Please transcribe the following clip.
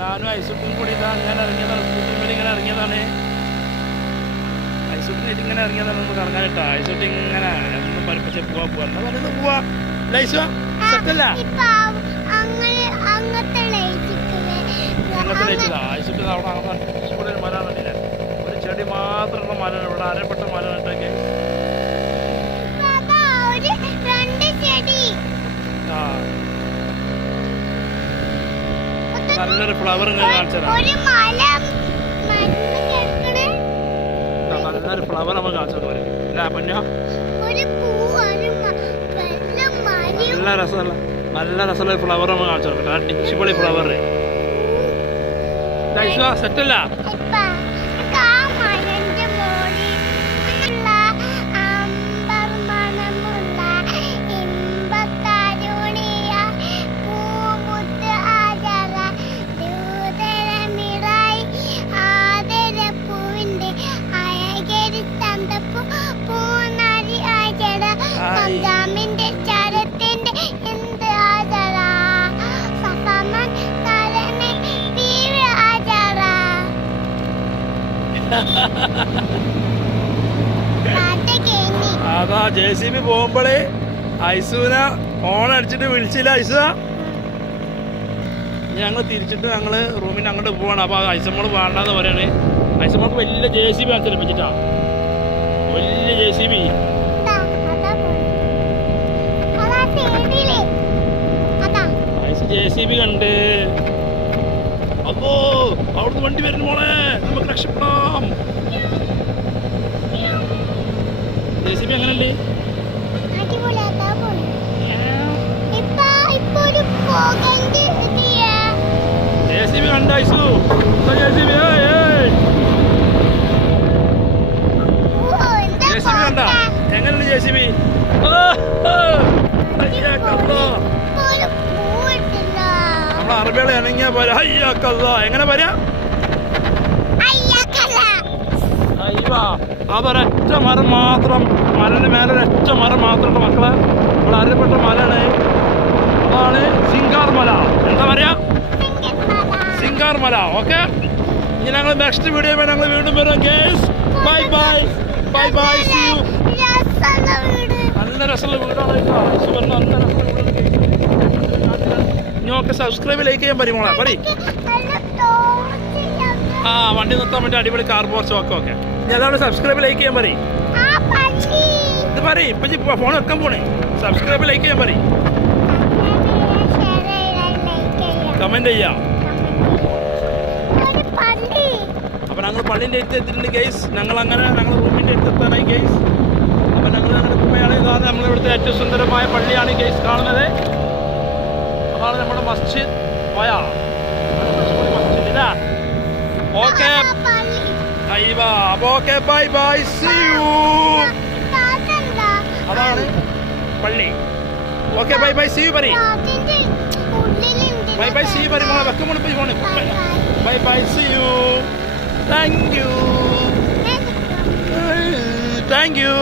ഞാനും ഐസുട്ടും കൂടി ഇങ്ങനെ ഇറങ്ങിയതാണ്, സ്കൂട്ടറിൽ ഇങ്ങനെ ഇറങ്ങിയതാണ്. ഐസുട്ടിനായിട്ട് ഇങ്ങനെ ഇറങ്ങിയതാണ് നമുക്ക് ഇറങ്ങാനിട്ടാ. ഐസുട്ടി ഇങ്ങനെ എന്നും പരിപ്പിച്ച് പോവാ എന്നാ പറയുന്നത് പോവാ. ലൈസോ സെറ്റല്ല അങ്ങനത്തെ ലൈറ്റില്ല. ഐസുട്ടി അവിടെ ഇവിടെ ഒരു മരം കണ്ടില്ല, ഒരു ചെടി മാത്രമുള്ള മരം, ഇവിടെ അരപ്പെട്ട മരം ഇട്ടൊക്കെ. നല്ലൊരു ഫ്ലവർ ഇങ്ങനെ കാണിച്ചതാ. നല്ലൊരു ഫ്ലവർ നമ്മൾ കാണിച്ചത് പോലെ നല്ല രസമുള്ള ഫ്ലവർ നമ്മൾ കാണിച്ചു കൊടുക്കട്ടെ. അടിച്ചുപൊളി ഫ്ലവർ സെറ്റല്ല. അതാ JCB പോകുമ്പോളേ ഐസുവിനെ ഓൺ അടിച്ചിട്ട് വിളിച്ചില്ല. ഐസ ഞങ്ങൾ തിരിച്ചിട്ട് ഞങ്ങള് റൂമിന് അങ്ങോട്ട് പോവാണ്. അപ്പൊ ഐസമ്മോള് വേണ്ടെന്ന് പറയാണ്. ഐസമ്മോൾക്ക് വലിയ JCB ആണ് ചലിപ്പിച്ചിട്ടാ, വലിയ JCB. ഐസ് JCB കണ്ട്. അപ്പോ അവിടുന്ന് വണ്ടി വരുന്നു മോളെ, നമുക്ക് രക്ഷപ്പെടാം. JCB എങ്ങനെയുണ്ട്? JCB കണ്ട ഐസു, JCB കണ്ട എങ്ങനെയുണ്ട് JCB? നമ്മളെ അറബികളെ ഇണങ്ങിയാ പോരാ. അയ്യാക്കല്ല എങ്ങനെ പറയാ? അതൊരൊറ്റ മരം മാത്രം, മരന്റെ മേലെ ഒരൊറ്റ മരം മാത്രമുണ്ട് മക്കളെ. ഇവിടെ അറിയപ്പെട്ട മലയാണ്, അതാണ് സിംഗാർ മല. എന്താ പറയാ? സിംഗാർ മല. ഓക്കെ, ഇനി ഞങ്ങൾ നെക്സ്റ്റ് വീഡിയോ ഞങ്ങൾ വീണ്ടും വരാം. Guys bye bye bye bye, see you. നല്ല രസമുള്ള വീടാണ്, നല്ല രസമുള്ള വീട്. ഇനിയൊക്കെ സബ്സ്ക്രൈബ് ലൈക്ക് ചെയ്യാൻ പറയും മോളെ, പറയും. ആ വണ്ടി നിർത്താൻ വേണ്ടി അടിപൊളി കാർ പോർച്ച്. ഓക്കെ ഓക്കെ, ഇനി അതാണ് സബ്സ്ക്രൈബ് ലൈക്ക് ചെയ്യാൻ പറയും. ഇത് പറയും ഇപ്പൊ ഫോൺ വെക്കാൻ പോണേ. സബ്സ്ക്രൈബ് ലൈക്ക് ചെയ്യാൻ പറയും, കമന്റ് ചെയ്യാം. അപ്പൊ ഞങ്ങൾ പള്ളിന്റെ അടുത്ത് എത്തിയിട്ടുണ്ട് ഗൈസ്. ഞങ്ങൾ റൂമിന്റെ അടുത്ത് എത്താനായി ഗൈസ്. അപ്പൊ ഞങ്ങൾ പോയാളെ നമ്മളിവിടുത്തെ ഏറ്റവും സുന്ദരമായ പള്ളിയാണ് ഗൈസ് കാണുന്നത്. അതാണ് നമ്മുടെ മസ്ജിദ് പോയ മസ്ജിദ്. Okay okay, bye bye, see you. അതാണ് പള്ളി. Okay bye bye, see you പറയും. ബൈ ബൈ, സീ യു പറയും മോളെ. വെക്കുമ്പോൾ പോണ്. Bye bye, see you. Thank U.